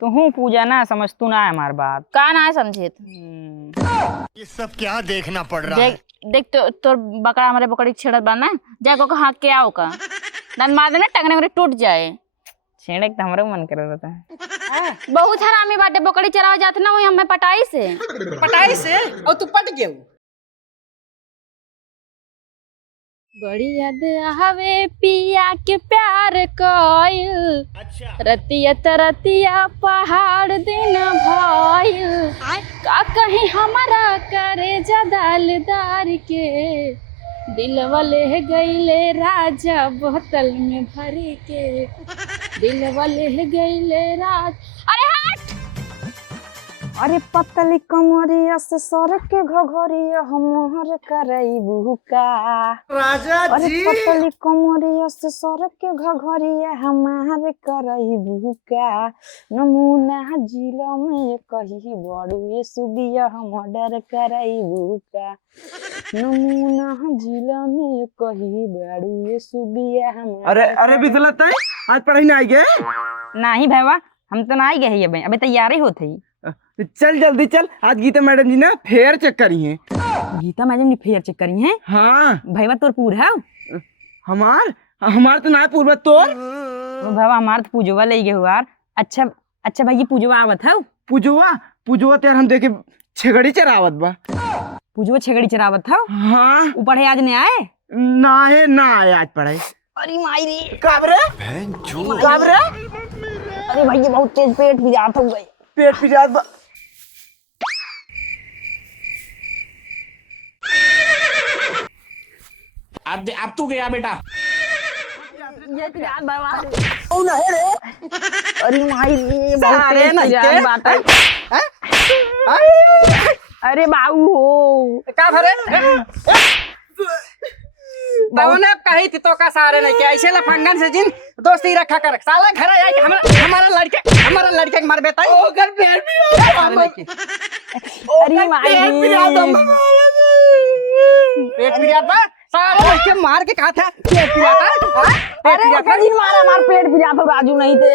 तो हूँ पूजा ना समझ तू ना है हमार बात का ना समझे ये सब क्या देखना पड़ रहा है। देख तो तोर बकरा हमारे बकरी छेड़त बा ना जाको का हाथ के आओ का दान मार देना टंगने में टूट जाए। छेड़े के हमरो मन कर रहा था। बहुत हरामी बाटे बकरी चरावे जात ना वही हमें पटाई से और तू पट गयो। बड़ी याद आवे पिया के प्यार कइल रतिया तरतिया पहाड़ दिन भइल का कहीं हमारा करे जदालदार के दिलवा ले गईले राजा बोतल में भर के दिलवा ले गईले अरे हट। अरे पतली कमरिया से सर के घघरिया हमहर करई बुका राजा अरे जी पतली कमरिया से सर के घघरिया हमार करई बुका नमूना जिला में कही बड़ू ये सुबिया हम डर करई बुका नमूना जिला में कही बड़ू ये सुबिया हम अरे बिजला तय आज पढ़ाई ना आई गए। नहीं भैया हम तो ना ही गए अबे अबे तैयारी होत है। चल जल्दी चल, आज गीता मैडम जी ना फेयर चेक करी है। गीता मैडम ने फेयर चेक करी है। हाँ भैया तोर पूर है हमार तो ना पूर्व तोर भैया हमार तो पूजवा ले गए हुआ। अच्छा भाई पूजवा आवत है। पूजवा तेरे हम देखे छेगड़ी चरावत बा। पूजवा छेगड़ी चरावत है। हाँ ऊपर है आज नहीं आए ना आए आज पढ़ाई। अरे मायरी काबरे अरे भाई बहुत तेज पेट भी जात हो गई। पेट पिजात बा। अब तू गया बेटा। ये पिजात बाबा ओ नहीं रे। अरे मायरी बहुत तेज पिजात बात है। अरे बाबू हो का भरे तवने कही थी तो का सारे नहीं क्या ऐसे लफंगन से जिन दोस्ती रखा कर साला घर आया कि हमारा लड़के के मार बेटा ओ घर पेड़ भी अरे मायरी पेट भी जाता सारे लड़के मार के कहा था पेट भी जाता। अरे ओके जिन मारा मार पेट भी जाता राजू नहीं थे।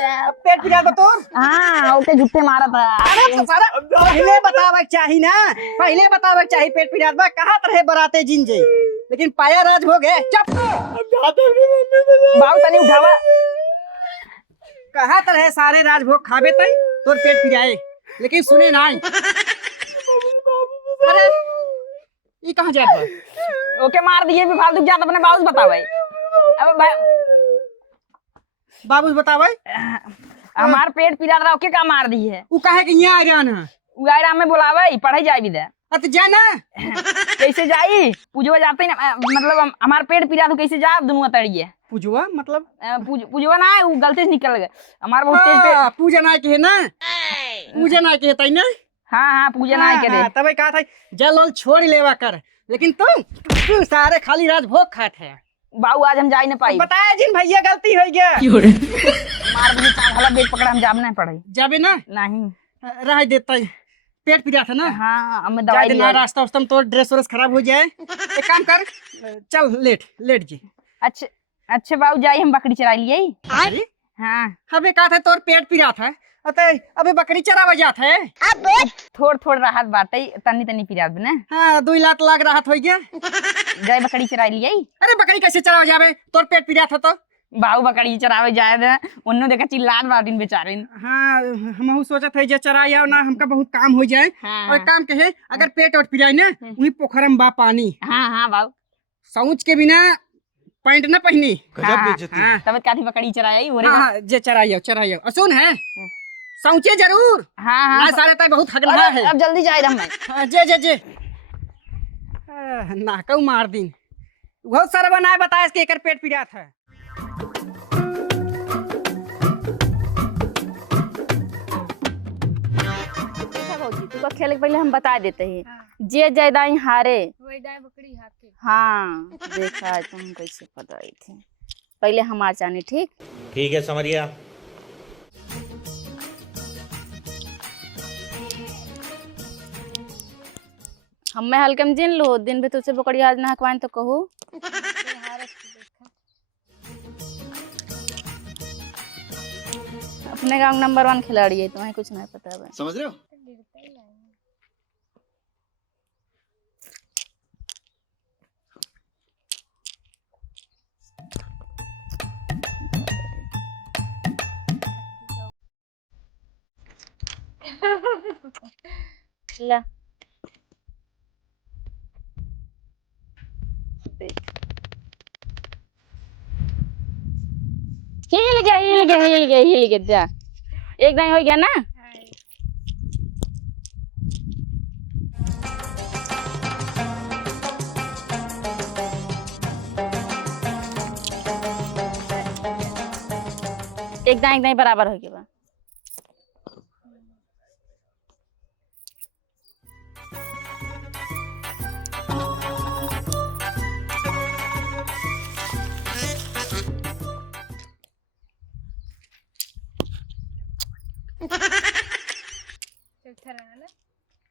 पेट भी जाता तो हाँ ओके झूठे मारा था। अरे तो सारा पहले बतावे चाहिए ना, पहले बतावे चाहिए पेट भी जाता कहा तरह बराते जिन जे लेकिन पाया राज हो गए। चुप बाबू तनी उठावा कहा तरह सारे राजभोग खाबे तई तोर पेट पिराए लेकिन सुने नहीं। अरे ये कहाँ जात बा? ओके मार दिए भी फालतू जात अपने बाबू से बतावे। अब बाबूस बतावे हमार पेट पीला रहा ओके का मार दी है। उ काहे के यहाँ आ जाना उगायरा में बुलावे पढ़ाई जाए भी दे अत जाना कैसे जाई पूजवा जाते ना मतलब हमार पेट पीला तो कैसे जा दोनों अतड़िए पूजवा मतलब पूजवा ना है वो गलती से निकल गए हमार बहुत तेज पेट। पूजा ना के है ना पूजा ना के है तई ना। हाँ पूजा ना है करे तबे कहा था जल वल छोड़ लेवा कर लेकिन तू सारे खाली राजभोग खात है। बाबू आज हम जा ही नहीं पाई। बताया जिन भैया गलती हो गया मार भी साला बेट पकड़ा हम जाब नहीं पड़े जाबे ना नहीं रह देता है पेट पिरा था ना। हाँ हमें दवाई ना रास्ता उस्ता में तो ड्रेस व्रेस खराब हो जाए। एक काम कर चल लेट जी। अच्छे बाबू जाइए हम बकरी चरा लिए। हाँ हमें कहा था तोर पेट पिरा था अबे बकरी चरावा जात है। थोड़ राहत बाटे तनी तनी पिरा ना। हाँ 2 लाख लाग राहत हो गया। जाए बकरी चरा लिए। अरे बकरी कैसे चरावा जावे तोर पेट पिरा था तो बाबू बकरी चरावे जाए थे उन्होंने देखा चिल्लात बाटिन बेचारे। हाँ हम सोचा था जे चराया ना हमका बहुत काम हो जाए। हाँ। और काम कहे अगर पेट और पिराए ना वही पोखरा में बा पानी। हाँ बाबू सौच के बिना पैंट न पहनी। हाँ तब काठी बकरी चराई हाँ जे चराइयो सुन है सौचे जरूर। हाँ ना सारे तय बहुत हगला है। अब जल्दी जाए हम हाँ, जे नाकऊ मार दिन बहुत सारा बनाए बताया इसके एकर पेट पिरा था। तुका खेले के पहले हम बता देते हैं जे जयदाई हारे बकरी हाथे। हाँ देखा तुम कैसे पताई थे पहले हमार जाने ठीक है समरिया। हमें हल्के में जिन लो दिन भी तुझसे बकरी आज ना हकवाइन तो कहू अपने गांव नंबर 1 खिलाड़ी है, तुम्हें कुछ नहीं पता है। समझ रहे हो? ला हिल गया जा, एकदम हो गया ना। एकदम बराबर हो गया।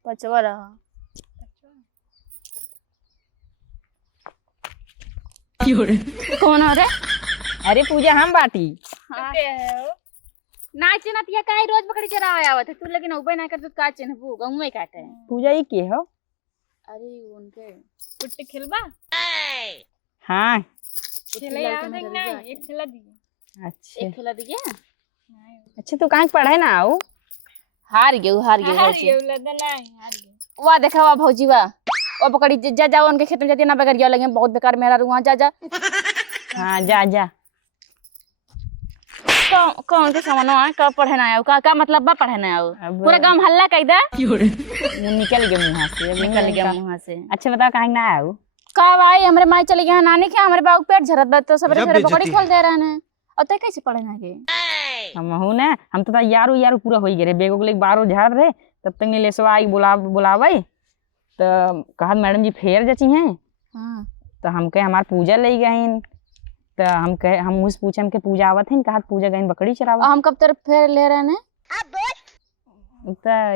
पचवा रहा कौन हो रे? अरे पूजा हम बाटी। नाच नतिया काहे रोज बकरी चरा आवत है तू, लेकिन उबे ना कर तो का चिन्हबू गऊ में काटे है। पूजा ये के हो? अरे उनके कुट्टी खेलबा? हाँ खेले आओ देख ना, एक खेला दिए। अच्छा एक खेला दिए। अच्छा तू कहाँ पढ़े ना आओ? हार गयो लदा ना हार गयो। वाह देखा वाह भौजी वाह, ओ बकरी जा जा उनके खेत में जाती ना बगैर गया लगे बहुत बेकार मेरा रुआ जा जा। हाँ जा जा। कौन के सामान है का पढ़े ना आओ का मतलब बा पढ़े ना आओ, पूरा गांव हल्ला कह दे। निकल गया मुंह से, निकल गया मुंह से। अच्छा बता कहाँ ना आओ? का भाई हमरे माई चली गया नानी के, हमरे बाबू पेट झरत बा तो सबरे सबरे बकरी खोल दे रहे हैं। और ते कैसे पढ़े ना के? हम हूं ना, हम तो यारू पूरा हो गए रे, बेगो के लिए बारो झाड़ रहे तब तक नहीं लेसवा आई बुलावे तो कहा मैडम जी फेर जची हैं। हां तो हम कहे हमार पूजा ले गईन, तो हम कहे हम उस पूछे हमके पूजा आवत है, कहा पूजा गईन बकरी चरावा। हम कब तर फेर ले रहे ने?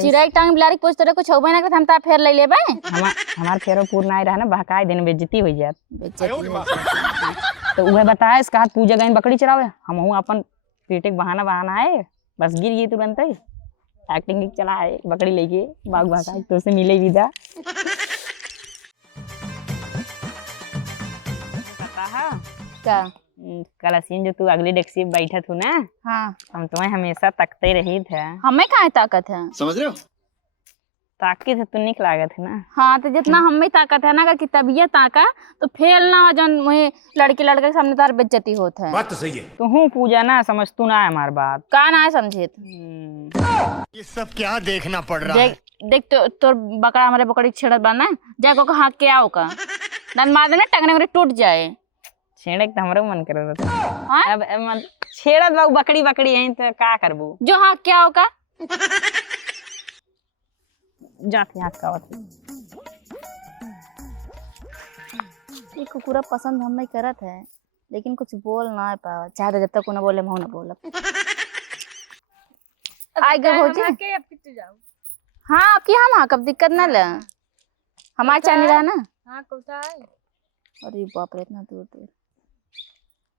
चिराई टांग बिलारी पोछ तोरे कुछ होबे ना करत, हम ता फेर ले लेबे। हमार फेरो पूर्ण आए रहा ना, बहकाए दिन बेइज्जती हो जात। तो वह बताए इस कहा पूजा गईन बकरी चरावे, हम हूं अपन पेटे के बहाना है, बस गिर गई तुरंत ही एक्टिंग चला है बकरी लेके बाग भागा तो से मिले विदा। पता है का कल सीन जो तू अगली डेस्क बैठा थू ना, हां हम तुम्हें हमेशा तकते रही थे। हमें काहे ताकत है? समझ रहे हो? ताकि से तू निक लागत है ना। हाँ तो जितना हमें ताकत है ना, अगर की तबीयत ताका तो फेल ना हो जन मुझे लड़के के सामने तार बेइज्जती होत है। बात तो सही है। तो हूँ पूजा ना समझ तू ना है हमार बात का ना समझे। ये सब क्या देखना पड़ रहा है? देख तो तोर बकरा हमारे बकरी छेड़त बा ना, जाको को हाथ के आओ का दान मार देना टंगने में टूट जाए। छेड़े के हमरो मन कर रहा था। हाँ? अब छेड़त बा बकरी है तो का करबू? जो हाथ के आओ का जाते हाथ का ये कुकुरा पसंद हमें करत है, लेकिन कुछ बोल ना पावा चाहे जब तक ना बोले मैं ना बोल। आइ गए भौजी हाँ आपकी हम कब दिक्कत ना ले हमारे चानी रहा ना। हाँ कौता है? अरे बाप रे इतना दूर दूर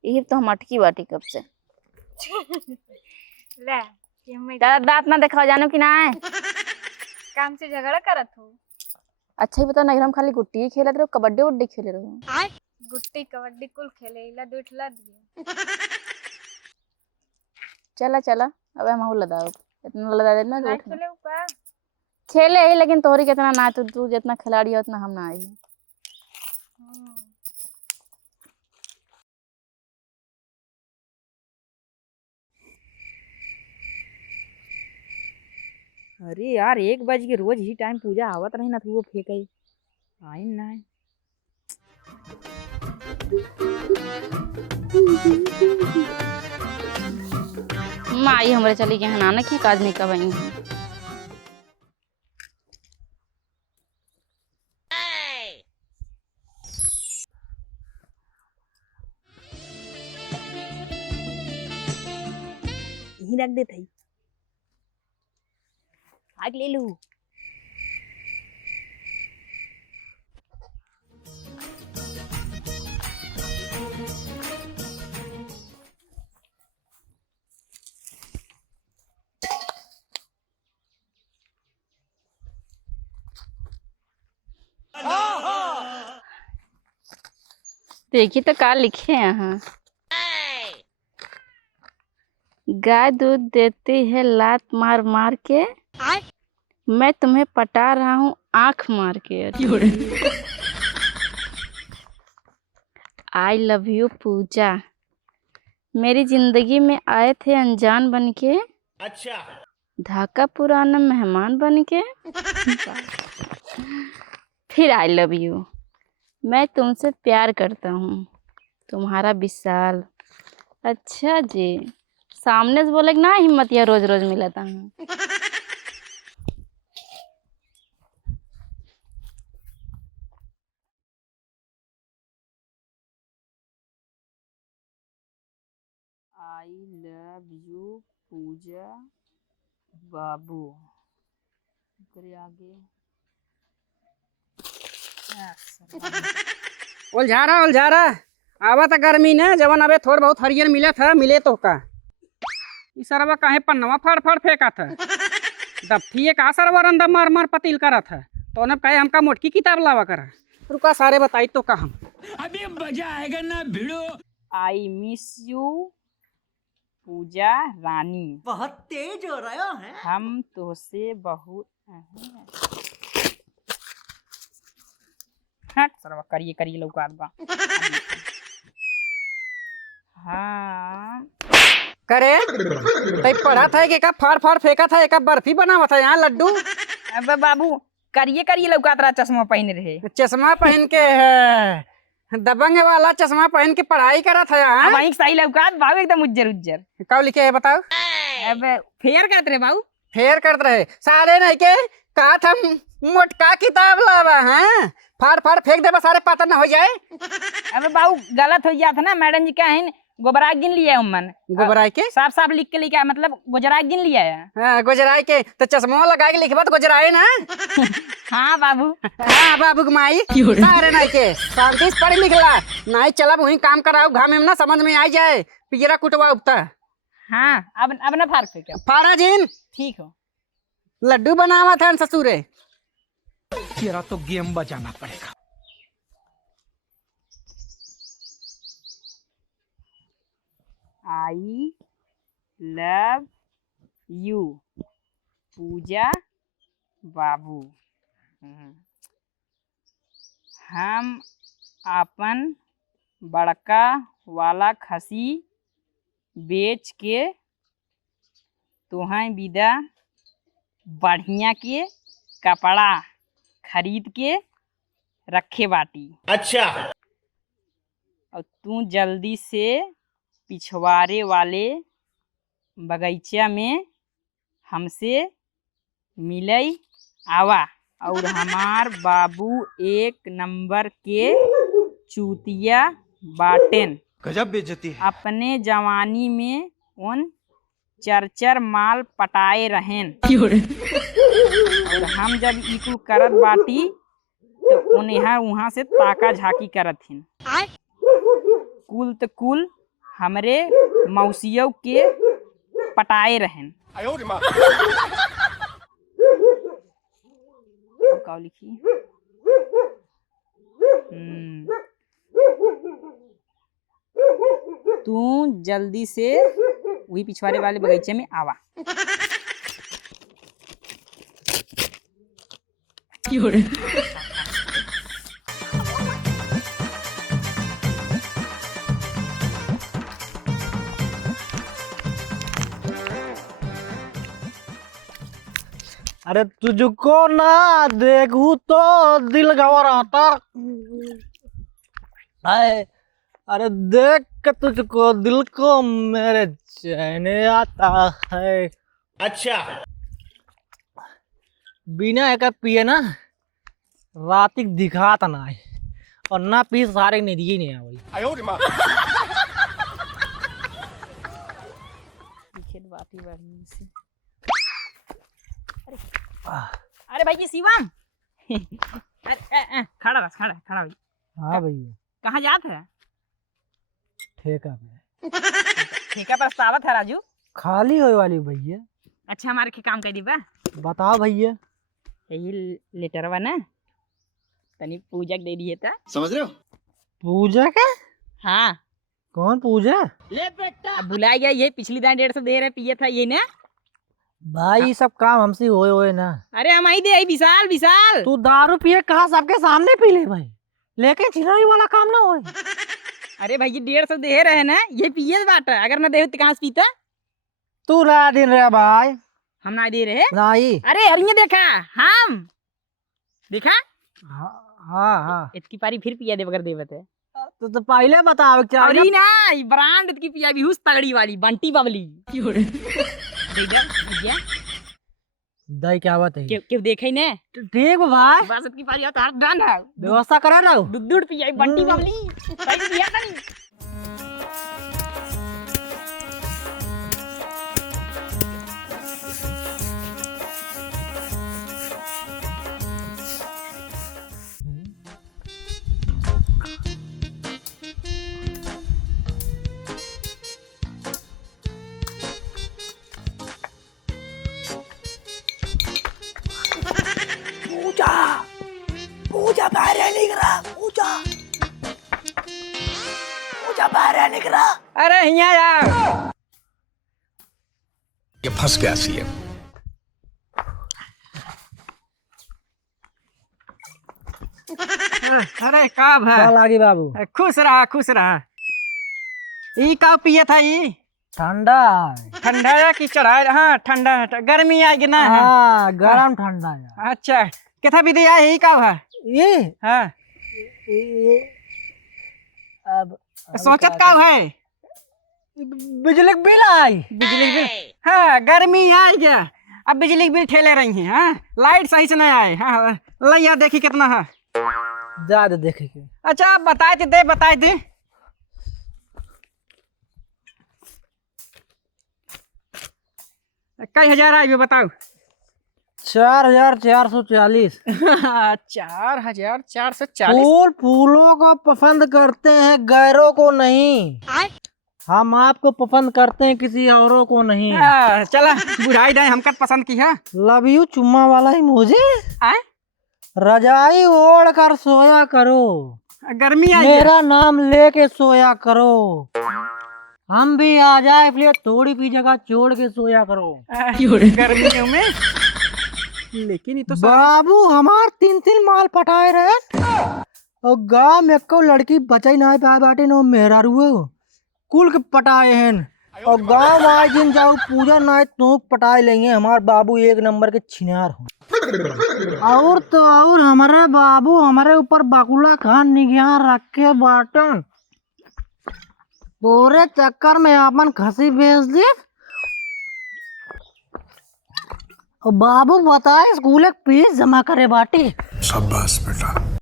यही तो हम अटकी बाटी कब से। ले कि हमें तेरा दांत ना दिखाओ जानो कि ना है। काम से झगड़ा करत हो? अच्छा ही बता नहीं हम खाली गुट्टी ही खेलत रहो, कबड्डी उड्डी खेले रहो। गुट्टी कबड्डी कुल खेले इला दूठ ला दिए। चला चला अब हम लदाओ इतना लदा देना ना खेले ऊपर खेले ही, लेकिन तोहरी कितना ना तू जितना खिलाड़ी है उतना हम ना आई। अरे यार 1 बज के रोज ही टाइम पूजा आवत रही ना, तू वो फेंक आई ना। माई हमारे चली गए ना की काज नहीं कबाई। यही रख देते ही आग ले लू। देखिए तो क्या लिखे हैं यहाँ। गाय दूध देती है लात मार मार के, मैं तुम्हें पटा रहा हूँ आंख मार के। आई लव यू पूजा, मेरी जिंदगी में आए थे अनजान बन के, अच्छा धाका पुराना मेहमान बन के। फिर आई लव यू, मैं तुमसे प्यार करता हूँ, तुम्हारा विशाल। अच्छा जी, सामने से बोले ना हिम्मत या रोज रोज मिलता हूँ। आई लव यू पूजा बाबू। आगे उलझा रहा आवा था गर्मी ने जवन अबे थोड़ बहुत हरियर मिले था मिले तो का ई सरवा काहे पन्नवा फाड़ फाड़ फेंका था। दफ्ती का सरवा रंदा मार मार पतील करा था तो ने कहे हमका मोटकी किताब लावा करा। रुका सारे बताई तो का हम अभी मजा आएगा ना भिड़ो। आई मिस यू पूजा रानी, बहुत तेज हो रहा है। हम तुझसे बहुत हट सरवा करिए लौकात बा। हाँ करे तई पढ़ा था कि का फाड़ फाड़ फेंका था एक बर्फी बनावा था यहाँ लड्डू। अब बाबू करिए लौकात रहा, चश्मा पहन रहे। चश्मा पहन के दबंग वाला चश्मा पहन के पढ़ाई करा था यहाँ। वहीं सही लौकात बाबू, एकदम उज्जर उज्जर। कब लिखे है बताओ। अब फेयर करते रहे बाबू। फेर करते रहे सारे नहीं के कहा था मोटका किताब लावा है फाड़ फाड़ फेंक दे सारे पता न हो जाए। अब बाबू गलत हो गया था ना, मैडम जी क्या है गोबरा गिन लिया उमन गोबराई के साफ साफ लिख के लिखा है, मतलब गुजरात गिन लिया है। हाँ गुजराई के तो चश्मा लगा के लिखबा तो गुजराई ना। हाँ बाबू। हाँ बाबू माई सारे नहीं के शांति से पढ़ लिखला नहीं चला वही काम कराओ घाम में ना समझ में आ जाए पिजरा कुटवा उगता। हाँ अब ना फाड़ फेंका। फाड़ा जिन ठीक हो। लड्डू बनावा था ससुरे। तेरा तो गेम बजाना पड़ेगा। आई लव यू पूजा बाबू, हम अपन बड़का वाला खसी बेच के तुहें विदा बढ़िया के कपड़ा खरीद के रखे बाटी। अच्छा और तू जल्दी से पिछवाड़े वाले बगीचा में हमसे मिलई आवा। और हमार बाबू एक नंबर के चूतिया बाटेन, गजब बेइज्जती है। अपने जवानी में उन चरचर माल पटाए रहेन। और हम जब इकू करत बाटी तो उन्हें वहाँ से ताका झाकी करत हिन। कुल त कुल हमरे मौसियों के पटाए रहेन। का लिखी तू जल्दी से वही पिछवाड़े वाले बगीचे में आवा। अरे तुझको ना देखूं तो दिल घबराता है। अरे देख के तुझको दिल को मेरे चैन आता है। अच्छा बिना एक पिए ना रातिक दिखाता ना है और ना पी सारे निधि नहीं है भाई। अरे भाई ये शिवम। खड़ा रह, खड़ा भाई। हाँ भैया कहाँ जात है? ठेका पे ठेका प्रस्तावत है राजू। खाली होए वाली भैया। अच्छा हमारे के काम कर दी बा। बताओ भैया। यही लेटर बा ना तनी पूजा दे दिए था। समझ रहे हो? पूजा का हाँ कौन पूजा? अब भुला गया, ये पिछली दान 150 दे रहे पिए था ये ना। भाई ये सब काम हमसे होए ना। अरे हम ही दे आई, विशाल विशाल। तू दारू पिए कहा सबके सामने पी ले भाई, लेकिन चिराई वाला काम ना होए। अरे भाई ये 150 दे रहे ना, ये पिए बाटा, अगर ना दे तो कहाँ से पीता? तू ना दिन रहे भाई। हम ना दे रहे। नहीं। अरे अरे देखा हम देखा। हाँ इतकी पारी फिर पिया दे बगर देवत है। तो पहले बताओ क्या? अरे ना ये ब्रांड की पिया भी हुस तगड़ी वाली बंटी बबली। भैया दही क्या बात है? क्यों देखे ने? ठीक भाई, बस इतकी पारी आता डन है। व्यवस्था करा ना। दूध पिया बंटी बबली भाई पिया था नहीं। पूजा बाहर निकला, पूजा बाहर निकला। अरे हिया यार ये फंस गया सीएम। अरे का भाई लागी बाबू? खुश रहा। ये का पिए था ये? ठंडा ठंडा या की चढ़ाए? हाँ ठंडा गर्मी आएगी ना। हाँ गरम ठंडा है। अच्छा कितना भी दिया यही का है? ये हाँ ये अब सोचत का है? बिजली का बिल आई। बिजली बिल? हाँ गर्मी आई गया, अब बिजली बिल ठेले रही है। हाँ लाइट सही से नहीं आए। हाँ लैया देखी कितना है ज्यादा देखे के। अच्छा आप बताए दे। कई हजार आई भी बताओ। 4440। 4440। फूलों को पसंद करते हैं, गैरों को नहीं। हम आपको पसंद करते हैं, किसी औरों को नहीं। चला बुढ़ाई दाई हमका पसंद की है। लव यू चुम्मा वाला ही मुझे। आए? रजाई ओढ़ कर सोया करो, गर्मी आई है। मेरा नाम लेके सोया करो। हम भी आ जाए इसलिए थोड़ी भी जगह छोड़ के सोया करो। गर्मियों में लेकिन ये तो बाबू हमार 3 माल पटाए रहे और गाँव में को लड़की बचाई ना पाए बाटे नो मेहरा रुए कुल के पटाए हैं। और गाँव आए दिन जाओ पूजा ना तो पटाए लेंगे। हमारे बाबू 1 नंबर के छिनार हो। और तो और हमारे बाबू हमारे ऊपर बाकुला खान निगाह रख के बाटन पूरे चक्कर में अपन खसी बेच दी। और बाबू बताए स्कूल एक फीस जमा करे बाटी। शाबाश बेटा।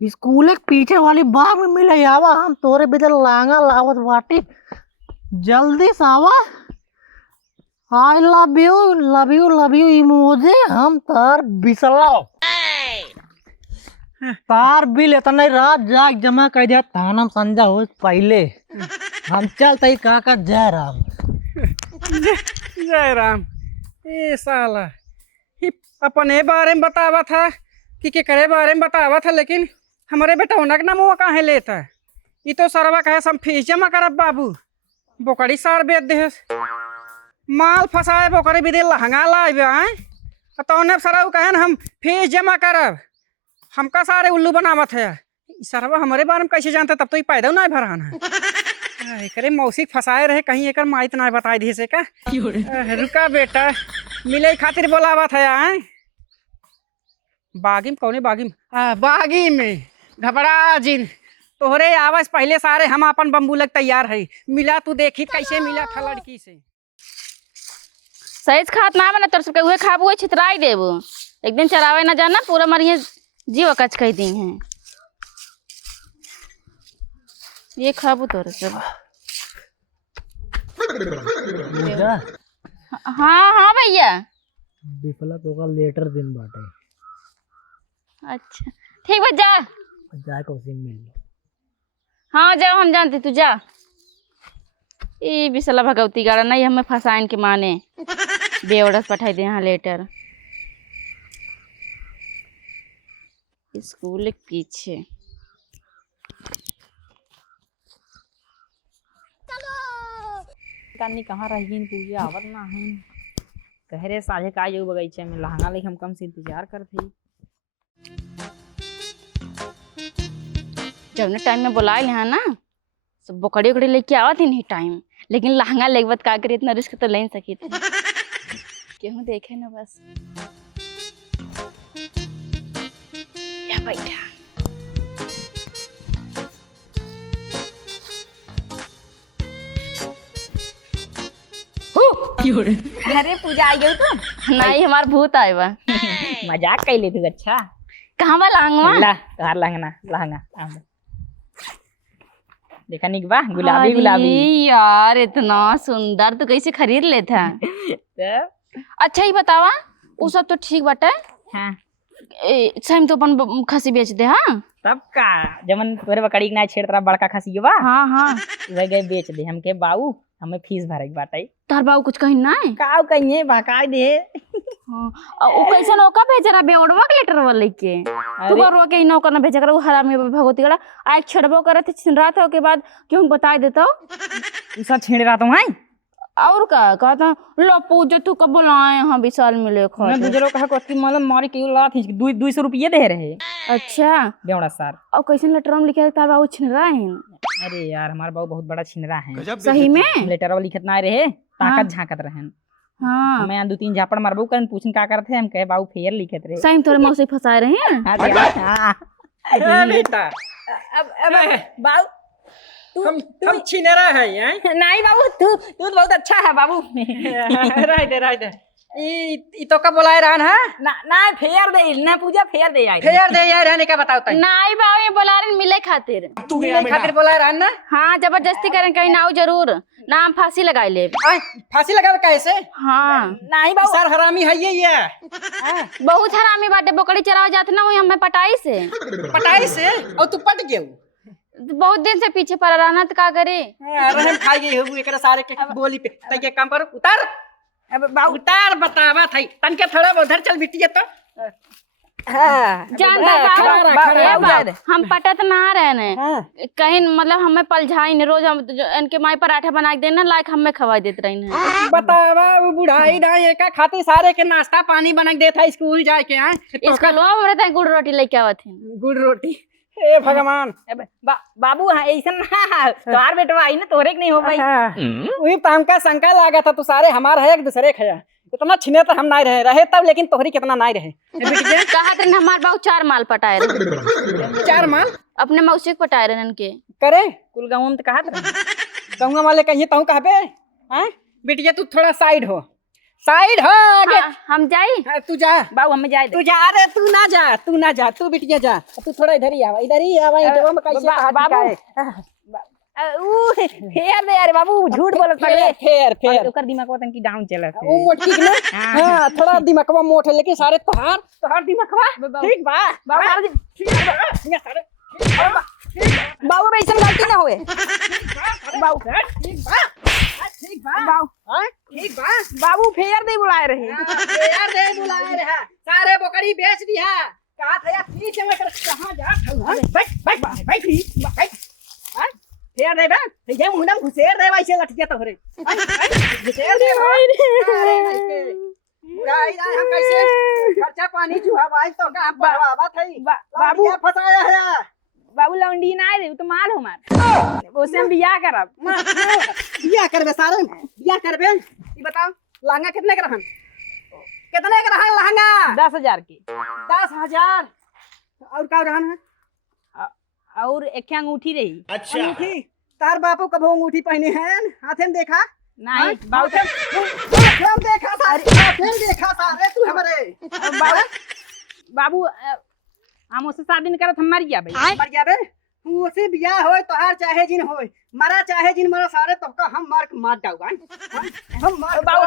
स्कूल एक पीछे वाली बाग में मिले आवा, हम तोरे बिदर लांगा लावत बाटी। जल्दी सावा। I love you emoji. हम तार बिसलाओ तार बिल इतने रात जाग जमा कर दिया थानम संजा हो पहले। हम चलते काका जय राम। जय राम। ए साला ये अपने बारे में बतावा था कि के करे बारे में बतावा था, लेकिन हमारे बेटा उनक ना मुँह काहे लेता। ये तो सरवा कहे हम फीस जमा करब बाबू, बोकड़ी सार बेच दे। माल फसाए बोकड़ी भी दे लहंगा लाए तो सरवा कहे हम फीस जमा करब। हमका सारे उल्लू बनावत है। सरवा हमारे बारे में कैसे जानते? तब तो ये पैदा ना भरान है। करे मौसी फसाए रहे कहीं एक माइत ना बताई दी से का। रुका बेटा मिले खातिर बोलावा था यार। बागी में कौने बागी में? बागी में घबरा जिन तोहरे आवाज पहले सारे हम अपन बम्बूलक तैयार है। मिला तू देखी कैसे मिला था लड़की से। सही खात ना बना तोर सबके उहे खाबू है छितराई देबू। एक दिन चरावे ना जाना पूरा मरिए जीव कच कह दी हैं। ये खाबू तोर सब। हाँ भैया। बिफला तो का लेटर दिन बाटे। अच्छा ठीक बा जा। जाए को सिम मिल। हाँ जाओ हम जानते तू जा। ये बिसला भगवती गाड़ा नहीं हमें फसाइन के माने बेवड़स पठाई दे यहाँ लेटर। स्कूल के पीछे कानी कहाँ रह गई पूजा आवत ना है कह रे साझे का जो बगीचे में लहंगा लेके हम कम से इंतजार करते जब ना टाइम में बुलाए हैं ना सब बकड़ी उकड़ी लेके आवत ही नहीं टाइम, लेकिन लहंगा लेके बाद का करे, इतना रिस्क तो ले नहीं सकी थी। क्यों देखे ना बस या बैठा घरे पूजा आई गई तो नहीं हमार भूत आए बा। मजाक कर लेती अच्छा कहाँ बा लहंगवा? ला तोहार लहंगा लहंगा देखा निक बा गुलाबी गुलाबी यार इतना सुंदर तो कैसे खरीद लेता। अच्छा ही बतावा वो सब तो ठीक बाटे। हाँ सही तो अपन खसी बेच दे। हाँ तब का जमन तोरे बकड़ी के ना छेड़ तरा बड़का खसी बा हाँ हाँ वह गए बेच दे हमके बाऊ हमें फीस भरे के बाटे तार बाबू कुछ कहीं ना है का कहिए बकाई दे। हाँ वो कैसे नौका भेज रहा बेवड़वा के लेटर वाले के तू करवा के नौका ना भेज कर वो हरामी भगवती गड़ा आए छड़बो करे थे छिन रात हो के बाद क्यों बता देता सब छेड़ रहा तुम है और का कहता लो पूजा तू कब बुलाए हाँ विशाल मिले खा मैं दूसरों कहा कोती मतलब मारी के ला थी 200 रुपये दे रहे। अच्छा बेवड़ा सर और कैसे लेटर में लिखे तार बाबू छिन रहा है? अरे यार हमारा बाबू बहुत बड़ा छिनरा है सही में लेटर वाला लिखत ना रहे ताकत झांकत रहन। हाँ मैं 2-3 झापड़ मारबो करन पूछन का करथे हम कहे बाबू फेयर लिखत रहे सही थोड़े मौसी फंसाए रहे हैं। हां बेटा अब बाबू हम छिनेरा है हैं? नहीं बाबू तू बहुत अच्छा है बाबू राइट ई तो का बुलाए रहन है ना फेयर दे ना पूजा फेयर दे आई फेयर दे यार रहने का बताओ तई नहीं बाबू ये बुला रहे मिले खातिर तू मिले खातिर बुलाए रहन ना। हाँ जबरदस्ती करें कहीं ना जरूर नाम फांसी लगाए ले। आय फांसी लगावे कैसे? हाँ नहीं बाबू सर हरामी है ये बहुत हरामी बाटे बकरी चरावे जाते ना वही हमें पटाई से पटाई से और तू पट गेऊ बहुत दिन से पीछे पड़ा रहना तो का करे रहम खाई गई हो एकरा सारे के बोली पे तई के काम पर उतार अब बाबू उतार बतावा थई तन के थोड़ा उधर चल बिटिया तो जानता बाबू हम पटत ना रहने कहीं मतलब हमें पलझाई ने रोज हम इनके माई पराठा बना के देना लायक हमें खवा देते रही बतावा वो बुढ़ाई ना का खातिर सारे के नाश्ता पानी बना के देता स्कूल जाए के हैं इसका लो रहता है गुड़ रोटी लेके आवत है गुड़ रोटी ए भगवान बाबू हाँ ऐसा ना तोहार बेटवा आई ना तोरे के नहीं हो भाई वही तो हमका शंका लगा था तू सारे हमार है एक दूसरे खया इतना छिने तो हम नहीं रहे तब लेकिन तोहरी कितना नहीं रहे कहा थे हमारे बाबू 4 माल पटाए रहे 4 माल अपने मौसी को पटाए रहे इनके करे कुल गाँव में तो कहा गाँव वाले कहिए तू कहबे हैं बिटिया तू थोड़ा साइड हो आगे हम जाई तू जा बाबू हमें जाए तू जा अरे तू ना जा तू बिटिया जा तू थोड़ा इधर ही आवा इधर में कैसे बाबू फेयर दे यार बाबू झूठ बोलत पड़े फेयर ओकर दिमाग वतन की डाउन चलत वो मोटी ना हां थोड़ा दिमागवा मोट है लेकिन सारे तोहार दिमागवा ठीक बा बाबू सारे बाबू ऐसा गलती ना होए बाबू ठीक बा बाबू फेयर दे बुलाए रहे सारे बकरी बेच दिया कहा था यार पीछे में कहां जा बैठ फेयर दे बा ये मुंडम घुसेर दे वैसे लटके तो रे घुसेर दे भाई हम कैसे खर्चा पानी चूहा भाई तो का पढ़वावा थई बाबू फसाया है बाबू लौंडी ना रे तो माल हमार ओसे हम बियाह करब बियाह करबे सारे बियाह करबे ई बताओ लहंगा कितने का रहन लहंगा 10,000 की 10,000 और का रहन है और एक अंगूठी रही अंगूठी तार बापू कब अंगूठी पहने हैं हाथे में देखा नहीं बाबू देखा सारे तू हमारे बाबू हम उससे शादी नहीं करत हम मर गया भाई मर गया बे उसे बियाह होए तोहार चाहे जिन होए मरा चाहे जिन मरा सारे तो का हम मार डाउगा हम मार डाउ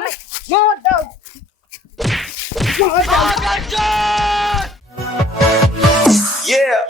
Yeah.